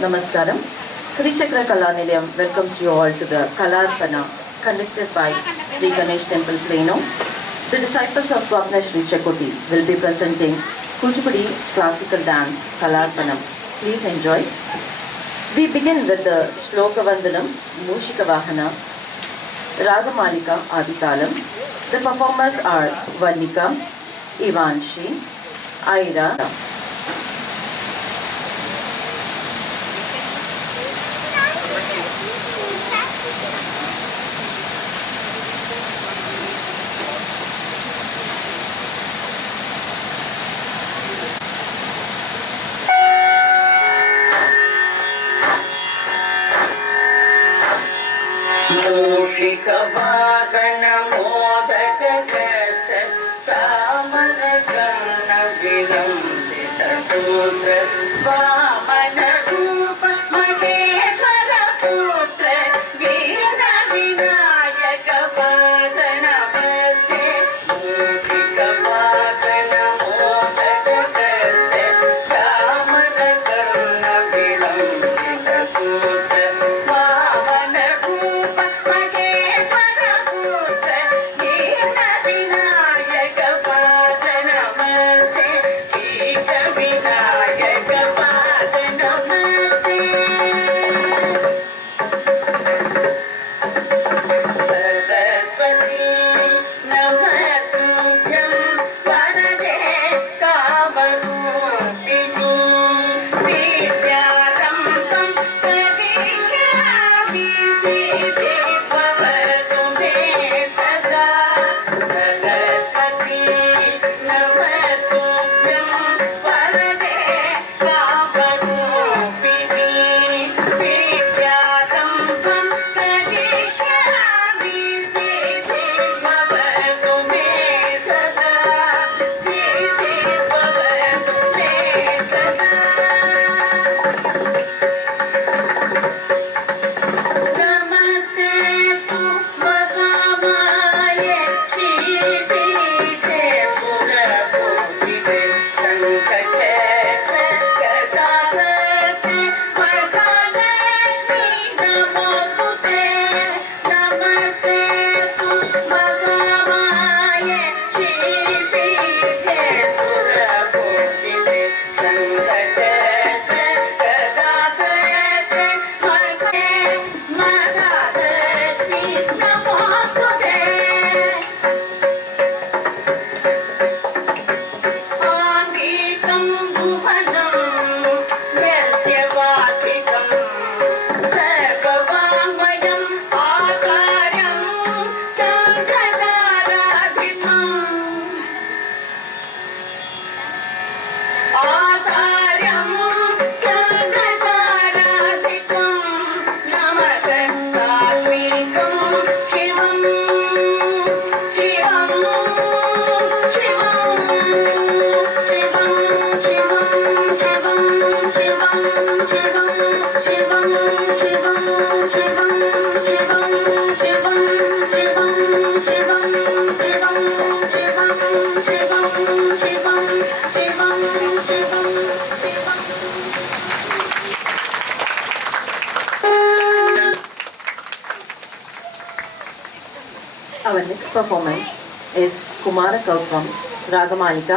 Namaskaram. Sri Chakra Kalanilayam welcomes you all to the Kalarpana conducted by Sri Ganesh Temple Plano. The disciples of Swapna Sri Chakoti will be presenting Kuchipudi classical dance Kalarpanam. Please enjoy. We begin with the Shloka Vandanam, Mushika Vahana, Ragamalika Aditalam. The performers are Valika, Ivanshi, Aira. मूषिकवाहन modak सामन कर्ण विलंबित सूत्र वामन रूप महेश्वर पुत्र दीन विनायक वादन वसे मूषिकवाहन मोदक सामन कर्ण विलंबित सूत्र वामन रूप Our next performance is Kumara Kautvam, Ragamalika.